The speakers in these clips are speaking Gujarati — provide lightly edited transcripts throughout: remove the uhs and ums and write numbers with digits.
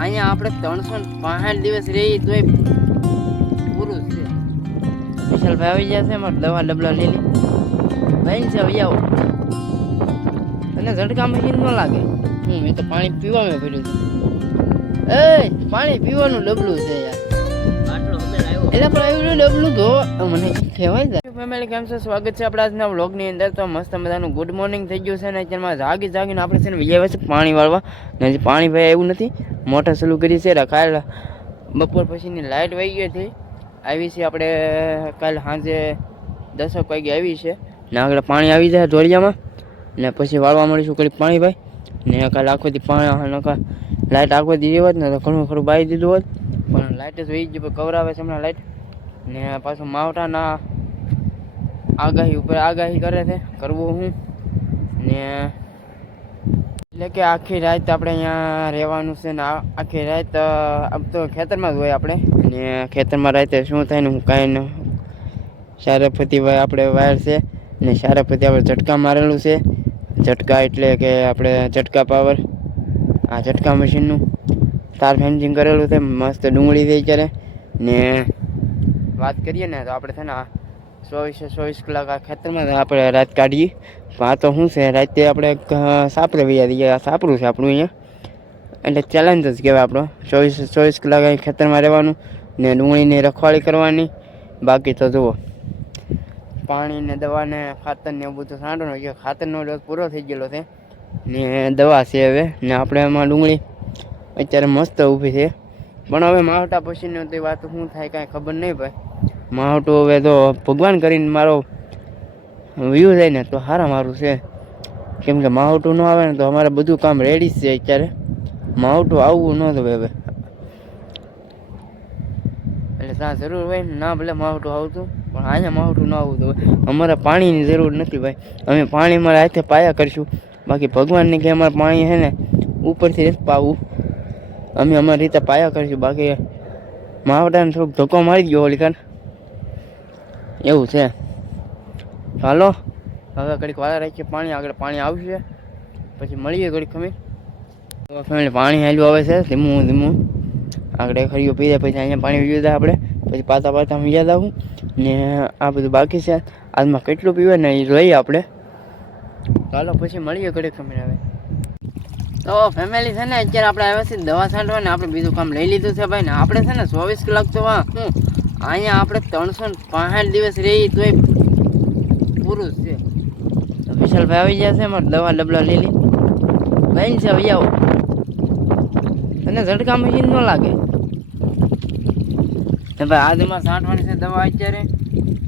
અહીંયા આપણે 365 દિવસ રહી તોય પૂરું છે. વિશાલભાઈ આવી ગયા છે, અમારે દવા ડબલા લઈ લી લઈને છે. હવે આવો અને ઝટકા મશીન ન લાગે. મેં તો પાણી પીવામાં પડ્યું છે. પાણી પીવાનું ડબલું છે યાર. એટલે પણ એવું ડબલું તો મને કહેવાય જાય. ફેમિલી કેમ છે? સ્વાગત છે આપણા આજના વ્લોગની અંદર. તો મસ્ત મજાનું ગુડ મોર્નિંગ થઈ ગયું છે ને અત્યારમાં જાગીને આપણે છે ને વિજય છે પાણી વાળવા ને હજી પાણી ભાઈ એવું નથી. મોટર ચાલુ કરી છે. કાલે બપોર પછીની લાઇટ વહી ગઈ હતી. આવી છે આપણે કાલે સાંજે 10 વાગે આવી છે ને આગળ પાણી આવી જાય ઢોળિયામાં ને પછી વાળવા મળીશું કરી પાણી ભાઈ ને કાલે આખો દી પાણી લાઇટ આખો દી હોત ને તો ઘણું ખરું બાળી દીધું હોત, પણ લાઇટ જ વહી ગયું. કવર આવે છે હમણાં લાઇટ ને પાછું માવટાના આગાહી ઉપર આગાહી કરે છે. કરવું હું ને એટલે કે આખી રાત આપણે અહીંયા રહેવાનું છે ને આખી રાત આમ તો ખેતરમાં જ હોય આપણે ને ખેતરમાં રાતે શું થાય ને હું કાંઈ ન સારાપતિ આપણે વાયર છે ને સારાપતિ આપણે ઝટકા મારેલું છે. ઝટકા એટલે કે આપણે ઝટકા પાવર આ ઝટકા મશીનનું તાર ફેન્સિંગ કરેલું છે. મસ્ત ડુંગળી થઈ ત્યારે ને વાત કરીએ ને તો આપણે છે ને 24 કલાક આ ખેતરમાં આપણે રાત કાઢીએ. આ તો શું છે રાતે આપણે સાપરે વૈયા દઈએ. સાપરું છે આપણું અહીંયા એટલે ચેલેન્જ જ કહેવાય આપણો. 24 કલાક અહીં ખેતરમાં રહેવાનું ને ડુંગળીની રખવાળી કરવાની. બાકી તો જુઓ પાણી ને દવા ને ખાતર ને એવું બધું છાંટવાનું. ખાતરનો ડોઝ પૂરો થઈ ગયેલો છે ને દવા છે હવે ને આપણે એમાં ડુંગળી અત્યારે મસ્ત ઊભી છે. પણ હવે માવટા પછીની તો વાત શું થાય કાંઈ ખબર નહીં ભાઈ. માવટું હવે તો ભગવાન કરીને મારો વ્યૂ જાય ને તો સારા મારું છે. કેમ કે માવટું ન આવે ને તો અમારે બધું કામ રેડી જ છે અત્યારે. માવટું આવવું ન થયું હવે એટલે ત્યાં જરૂર હોય ને ના ભલે માવટું આવતું પણ અહીંયા માવટું ન આવવું જોઈએ. અમારે પાણીની જરૂર નથી ભાઈ. અમે પાણી અમારા હાથે પાયા કરીશું. બાકી ભગવાનને કે અમારે પાણી છે ને ઉપરથી નથી પાવું. અમે અમારી રીતે પાયા કરીશું. બાકી માવટાને થોડુંક ધક્કો મારી ગયો ઓલી કાન એવું છે. હાલો હવે ઘડીક વાળા રાખીએ પાણી. આગળ પાણી આવશે પછી મળીએ ઘડીક ખમી. ફેમિલી પાણી હાલ્યું આવે છે ધીમું ધીમું. આગળ ખરીઓ પી જાય પછી અહીંયા પાણી પીવું જાય આપણે પછી પાતા યાદ આવું ને આ બધું બાકી છે. આજમાં કેટલું પીવે ને એ લઈએ આપણે. ચાલો પછી મળીએ ઘડીક ખમી. હવે તો ફેમિલી છે ને અત્યારે આપણે આવ્યા છીએ દવા છાંટવા ને આપણે બીજું કામ લઈ લીધું છે ભાઈ ને આપણે છે ને 24 કલાક તો અહીંયા આપણે 365 દિવસ રહી તોય પૂરું જ છે. તો વિશાલભાઈ આવી ગયા છે, અમારે દવા ડબલા લઈ લઈને છે. હવે આવો અને ઝટકા મશીન ન લાગે ભાઈ. આદમાં છાંટવાની છે દવા અત્યારે.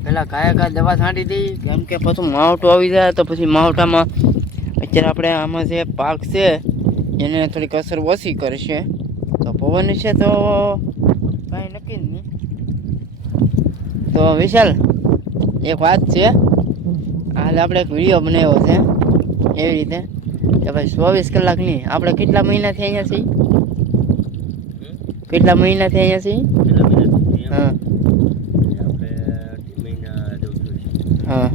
પેલા કાયા દવા છાંટી દઈ કેમ કે પછી માવઠું આવી જાય તો પછી માવઠામાં અત્યારે આપણે આમાં જે પાક છે એને થોડીક અસર ઓછી કરશે. તો પવન છે તો કાંઈ નક્કી જ નહીં. તો વિશાલ એક વાત છે, હાલ આપણે એક વિડીયો બનાવ્યો છે એવી રીતે કે ભાઈ 24 કલાકની આપણે કેટલા મહિનાથી અહીંયા છીએ? કેટલા મહિનાથી અહીંયા છીએ? હા હા.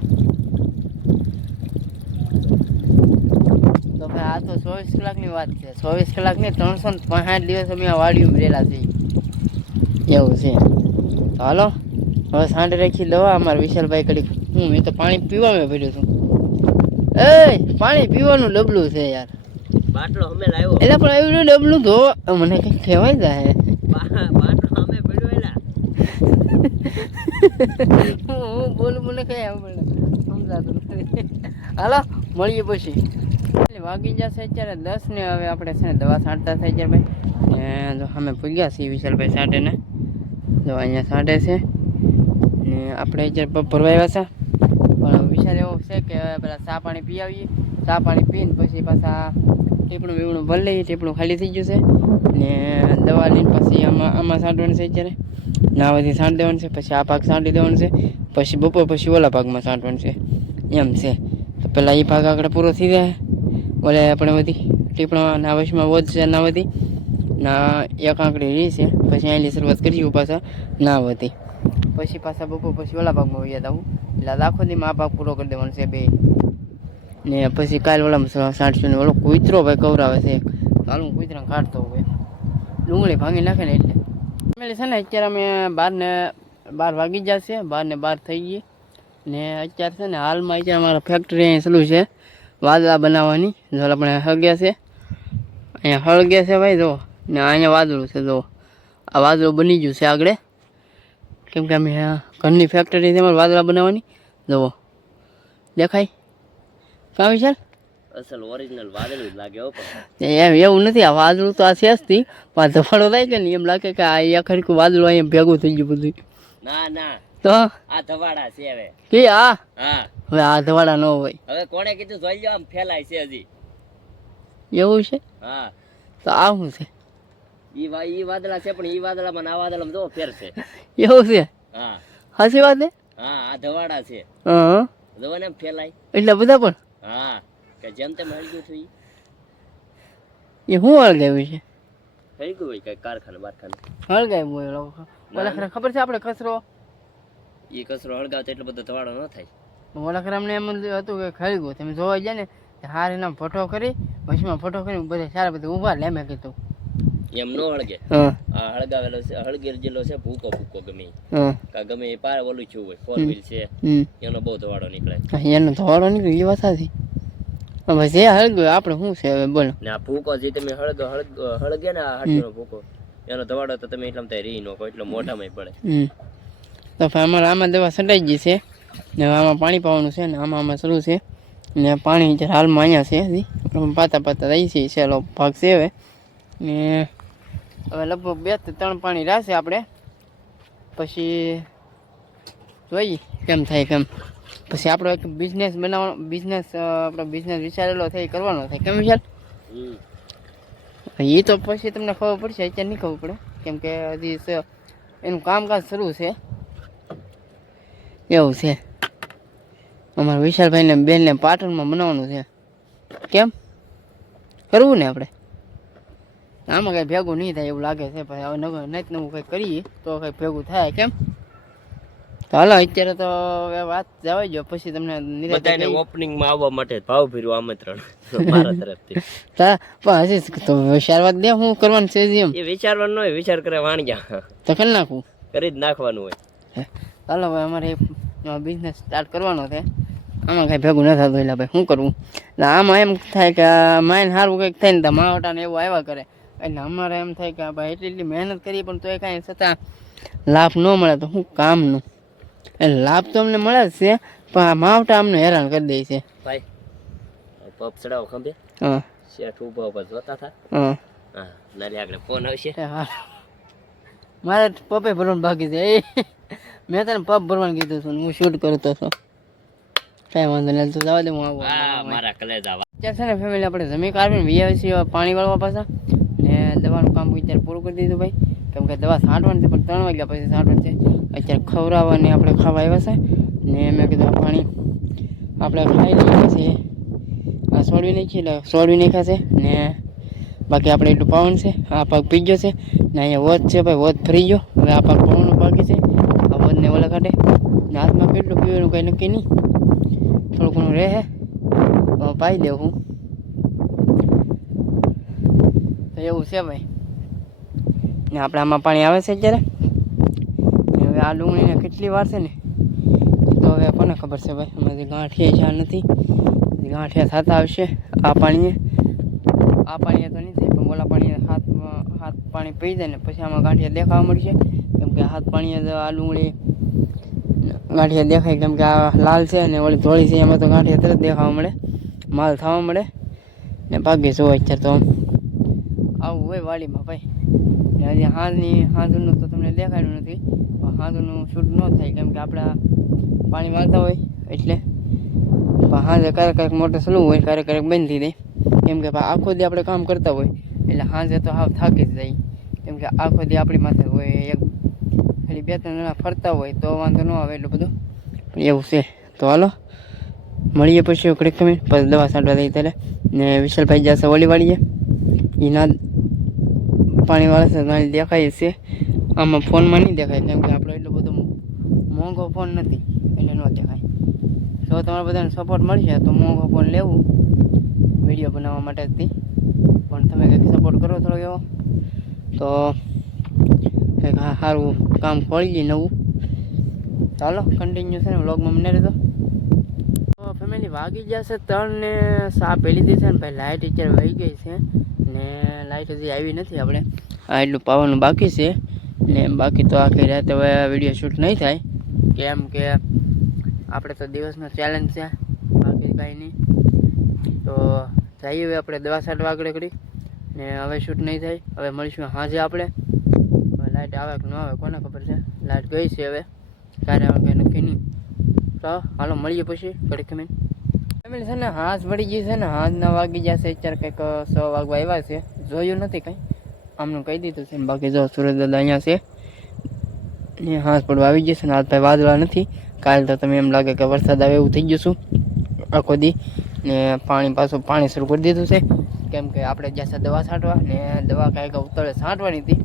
તો ભાઈ આ તો 24 કલાકની વાત છે. 24 કલાકની 365 દિવસ અમે આ વાડીમાં રહેલા છીએ એવું છે. તો હાલો હવે સાંજે રાખી દવા. અમારા વિશાલભાઈ કડીક મેં તો પાણી પીવામાં પડ્યું છું. પાણી પીવાનું ડબલું છે યાર. બાટલો અમે લાવ્યો એટલે પણ એવું ડબલું તો મને કઈ કહેવાય જાય. બાટલો અમે પડ્યો એલા હું બોલું મને કઈ સમજાતું નથી. હાલો મળીએ પછી. વાગી જશે અત્યારે 10 ને હવે આપણે છે ને દવા છાંટતા થઈ જાય ભાઈ ને અમે પૂગ્યા છીએ વિશાલભાઈ છાંટે ને દવા અહીંયા છાંટે છે ને આપણે અત્યારે ભરવા આવ્યા છે. પણ વિચાર એવો છે કે પેલા ચા પાણી પી આવીએ. ચા પાણી પીને પછી પાછા ટીપણું બીપણું ભરી લઈએ. ટીપણું ખાલી થઈ ગયું છે ને દવા લઈને પછી આમાં છાંટવાનું છે અત્યારે. નાવાથી છાંટી દેવાનું છે પછી આ ભાગ છાંટી દેવાનું છે પછી બપોર પછી ઓલા ભાગમાં છાંટવાનું છે એમ છે. તો પેલા એ ભાગ આગળ પૂરો થઈ જાય ઓલે આપણે બધી ટીપણા ના વશમાં વધશે ના વધી ના એક આંકડી રહી છે પછી અહીંની શરૂઆત કરીશું પાછા ના વધી પછી પાછા બપોર પછી ઓલા ભાગમાં યાદ આવું એટલે આખો દીમાં આ ભાગ પૂરો કરી દેવાનો છે બે ને પછી કાલ ઓલામાં 60 ને ઓલો કૂતરો ભાઈ કવરાવે છે. હાલ હું કૂતરાને કાઢતો હોય ડુંગળી ભાંગી નાખે ને એટલે ફેમિલી છે ને અત્યારે અમે 12 વાગી જશે 12 થઈ ગઈ ને અત્યારે છે ને હાલમાં અત્યારે અમારા ફેક્ટરી અહીં ચાલુ છે વાદળા બનાવવાની જો આપણે હળગ્યા છે અહીંયા હળગ્યા છે ભાઈ જો ને અહીંયા વાદળું છે જો આ વાદળું બની ગયું છે આગળ કેમ કે અમે ઘરની ફેક્ટરી છે અમારે વાદળા બનાવવાની જુઓ દેખાય કાં વિશાલ અસલ ઓરિજિનલ વાદળ જ લાગે હો એમ એવું નથી આ વાદળું તો આ છે જ થી પણ ધફાડો થાય છે ને એમ લાગે કે આ આખરી વાદળું અહીંયા ભેગું થઈ ગયું બધું ના તો આ ધવાડા છે હવે કે હા હવે આ ધવાડા ન હોય હવે કોણે કીધું જોઈ લો આમ ફેલાય છે હજી એવું છે હા તો આ શું છે ઈ વાદળા છે પણ ઈ વાદળામાં ને આ વાદળામાં જો ફેર છે એવું છે હા સાચી વાત છે હા આ ધવાડા છે હા જોવો ને એમ ફેલાય એટલે બધા પણ હા કે જેમ તેમ હળગ્યું થયું એ શું હળગાવ્યું છે હળગ્યું હોય કઈ કારખાને બારખાને હળગાવ્યું હોય લોકો ઓલા ખબર છે આપણે કચરો એ કચરો હળગાવતો એટલો બધો ધવાડો ન થાય ઓલા અમને એમ હતું કે ખરીગું તમે જોવા જાય ને હાર એના ફોટો કરી વચમાં ફોટો કરી બધા સારા બધા ઊભા લે મેં કીધું એમ નો હળગે આ હળગાવેલો છે હળગેલો છે ભૂકો ગમે કા ગમે એ પાર ઓલું થયું હોય 4 વ્હીલ છે એનો બહુ ધવાડો નીકળે એનો ધવાડો નીકળે એ વાત સાચી હવે જે હળગ્યું આપણે શું છે હવે બોલો ને આ ભૂકો જે તમે હળગે ને આ હાટીનો ભૂકો એનો ધવાડો તો તમે એટલામાં ત્યાં રહી નો કહો એટલે મોઢામાં પડે તો અમારે આમાં દવા છટાઈ ગઈ છે ને આમાં પાણી પાવાનું છે ને આમાં શરૂ છે ને પાણી જ્યારે હાલમાં અહીંયા છે હજી પાતા રહી છે છેલ્લો ભાગ છે હવે ને હવે લગભગ 2 થી 3 પાણી રહેશે આપણે પછી જોઈએ કેમ થાય કેમ પછી આપણો એક બિઝનેસ બનાવવાનો આપણો બિઝનેસ વિચારેલો થાય કરવાનો થાય કેમ વિચાર એ તો પછી તમને ખબર પડશે અત્યારે નહીં ખબર પડે કેમ કે હજી એનું કામકાજ શરૂ છે એવું છે અમારા વિશાલભાઈને બેનને પાટણમાં બનાવવાનું છે કેમ કરવું ને આપણે આમાં કંઈ ભેગું નહીં થાય એવું લાગે છે ભાઈ હવે નવું કંઈક કરીએ તો કંઈક ભેગું થાય કેમ તો હાલો અત્યારે તો હવે વાત જવા જો પછી તમને બધાને ઓપનિંગ માં આવવા માટે ભાવભીરું આમંત્રણ મારા તરફથી પણ હજી તો વિચારવા દે હું કરવાનું છે એમ એ વિચારવાનું હોય વિચાર કરે વાણિયા તો કરી નાખું કરી જ નાખવાનું હોય ચાલો ભાઈ અમારે બિઝનેસ સ્ટાર્ટ કરવાનો છે આમાં કાંઈ ભેગું ન થતું એટલે ભાઈ શું કરવું એટલે આમાં એમ થાય કે માઇન સારું કંઈક થાય ને તો માવટાને એવું આવ્યા કરે એટલે અમારે એમ થાય કે ભાઈ એટલી મહેનત કરીએ પણ તો એ કાંઈ છતાં લાભ ન મળે તો શું કામનું એટલે લાભ તો અમને મળે જ છે પણ આ માવટા અમને હેરાન કરી દે છે ભાઈ પપ ચડાવો ખંભે શેઠ ઉભા ઉભા જોતા હતા હા નાલી આગળ ફોન આવશે મારે પપે ભરવાનું બાકી છે મેં તને પપ ભરવાનું કીધું છું હું શૂટ કરતો છું કાંઈ વાંધો નહીં તું જવા દે હું આવું મારા કલેજ આવા અત્યારે છે ને ફેમિલી આપણે જમી કાઢીને વીઆઈસી પાણી વાળવા પાછા ને દવાનું કામ અત્યારે પૂરું કરી દીધું ભાઈ કેમ કે દવા છાંટવાની છે પણ 3 વાગ્યા પછી છાંટવાની છે અત્યારે ખવડાવવાની આપણે ખાવા આવ્યા છે ને મેં કીધું આ પાણી આપણે ખાઈ લઈએ છીએ આ સોળવી નાખીએ એટલે સોળવી નાખ્યા છે ને બાકી આપણે એટલું પાવાનું છે આ પાક પી ગયો છે ને અહીંયા વધ છે ભાઈ વધ ફરી ગયો હવે આ પાક પાવાનું બાકી છે આ વધને ઓલા કાઢે ને હાથમાં કેટલું પીવાનું કંઈ નક્કી નહીં થોડું ઘણું રહે પાઈ દેવું હું તો એવું છે ભાઈ ને આપણે આમાં પાણી આવે છે અત્યારે હવે આ ડુંગળીને કેટલી વાર છે ને તો હવે કોને ખબર છે ભાઈ અમારી ગાંઠિયા જ્યાં નથી ગાંઠિયા થતા આવશે આ પાણીએ તો નહીં થાય પણ ઓલા પાણીએ હાથ પાણી પી જાય ને પછી આમાં ગાંઠિયા દેખાવા મળશે કેમ કે હાથ પાણીએ તો આ ડુંગળી ગાંઠિયા દેખાય કેમ કે આ લાલ છે ને ઓલી ધોળી છે એમાં તો ગાંઠિયા તરત દેખાવા મળે માલ થવા મળે ને ભાગ્ય જોવા અત્યારે તો આવું હોય વાડીમાં ભાઈ હજી હાંધનું તો તમને દેખાડ્યું નથી પણ હાંધનું શૂટ ન થાય કેમ કે આપણા પાણી વાળતા હોય એટલે પણ હાંજે ક્યારેક મોટર સલું હોય ક્યારેક બંધ થઈ જાય કેમ કે આખો દી આપણે કામ કરતા હોય એટલે સાંજે તો હાવ થાકી જ જાય કેમ કે આખો દી આપણી માથે હોય એક ખાલી 2-3 જણા ફરતા હોય તો વાંધો ન આવે એટલું બધું પણ એવું છે તો હાલો મળીએ પછી ઘડીક કમી પછી દવા છાંટવા દઈએ ત્યારે ને વિશાલભાઈ જશે ઓલી વાળીએ એના પાણી વાળે છે નાની દેખાય છે આમાં ફોનમાં નહીં દેખાય કેમ કે આપણો એટલો બધો મોંઘો ફોન નથી એટલે ન દેખાય જો તમારે બધાને સપોર્ટ મળશે તો મોંઘો ફોન લેવું વિડીયો બનાવવા માટેથી પણ તમે કંઈક સપોર્ટ કરો થોડો એવો તો એક સારું કામ ખોલી જઈએ નવું. ચાલો કન્ટિન્યુ છે ને વ્લોગમાં મને રહેતો. તો ફેમિલી વાગી જશે 3 ને સા પેલી દી છે ને ભાઈ લાઇટ અત્યારે વહી ગઈ છે ને લાઇટ હજી આવી નથી. આપણે આ એટલું પાવાનું બાકી છે ને બાકી તો આખી રાત હવે વિડીયો શૂટ નહીં થાય કેમ કે આપણે તો દિવસનો ચેલેન્જ છે બાકી કાંઈ નહીં. તો જઈએ હવે આપણે દવા છાંટવા આગળ કરી ને હવે શૂટ નહીં થાય. હવે મળીશું સાંજે આપણે. લાઇટ આવે કે ન આવે કોને ખબર છે. લાઇટ ગઈ છે હવે ક્યારે આવે કંઈ નક્કી નહીં. તો હાલો મળીએ પછી ઘડી કમેન્ટ ફેમિલી છે ને હાંસ વળી ગઈ છે ને હાંસના વાગી જશે અત્યારે કંઈક 6 વાગવા આવ્યા છે. જોયું નથી કંઈ આમનું કહી દીધું છે ને બાકી જો સુરજ દાદા અહીંયા છે ને હાંસ પડવા આવી જશે ને આજ ભાઈ વાદળા નથી. કાલે તો તમે એમ લાગે કે વરસાદ આવે એવું થઈ ગયું છું આખો દી ને પાણી શરૂ કરી દીધું છે કેમ કે આપણે જશે દવા છાંટવા ને દવા કાંઈક ઉતળે છાંટવાની હતી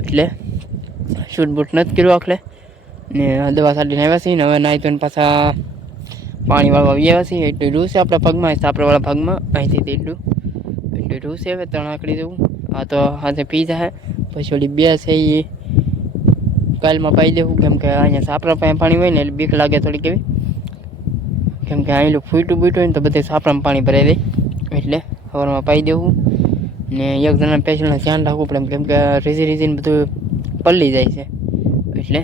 એટલે શૂટ બૂટ નથી કર્યું આખલે ને દવા છાંટીને આવ્યા છીએ ને હવે નાહી તો પાછા પાણી વાળવા આવ્યા છીએ. એટલું રૂ છે આપણા પગમાં સાપરાવાળા ભાગમાં અહીંથી એટલું રૂ છે. હવે 3 આંકડી જેવું આ તો હાથે પી જાય પછી ઓલી 2 છે એ કાલમાં પાઈ દેવું કેમ કે અહીંયા સાપરા પાસે પાણી હોય ને એટલે બીક લાગે થોડી કેવી કેમ કે અહીં ફૂટું હોય ને તો બધે સાપરામાં પાણી ભરાઈ દે એટલે સવારમાં પાઈ દેવું ને એક જણા પેશન્ટને ધ્યાન રાખવું પડે કેમ કે રીઝીને બધું પલળી જાય છે એટલે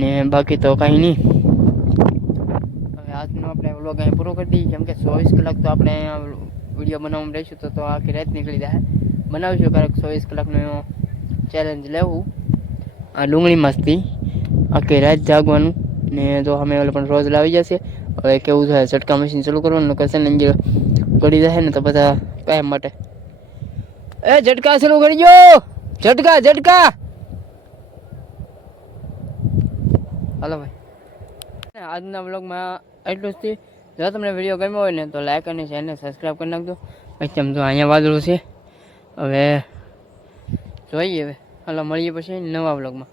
ને બાકી તો કાંઈ નહીં. હવે આજનો આપણે વ્લોગ અહીં પૂરો કરી દઈએ કેમ કે 24 કલાક તો આપણે વિડીયો બનાવવામાં રહીશું તો આખી રાત નીકળી જાય. બનાવીશું ક્યારેક 24 કલાકનો ચેલેન્જ લેવું આ ડુંગળી મસ્તી આખી રાત જાગવાનું ને તો અમે ઓલે પણ રોજ લાવી જશે. હવે કેવું થાય ઝટકા મશીન ચાલુ કરવાનું કરશે ને અંદર ગળી જાય ને તો બધા કાયમ માટે એ ઝટકા ચાલુ કરી દો ઝટકા હાલો ભાઈ આજના વ્લોગમાં એટલું જ છે. જો તમને વિડીયો ગમ્યો હોય ને તો લાઈક અને ચેનલને સબસ્ક્રાઈબ કરી નાખજો. પછી સમજો અહીંયા વાદળું છે હવે જોઈએ હવે હાલો મળીએ પછી નવા વ્લોગમાં.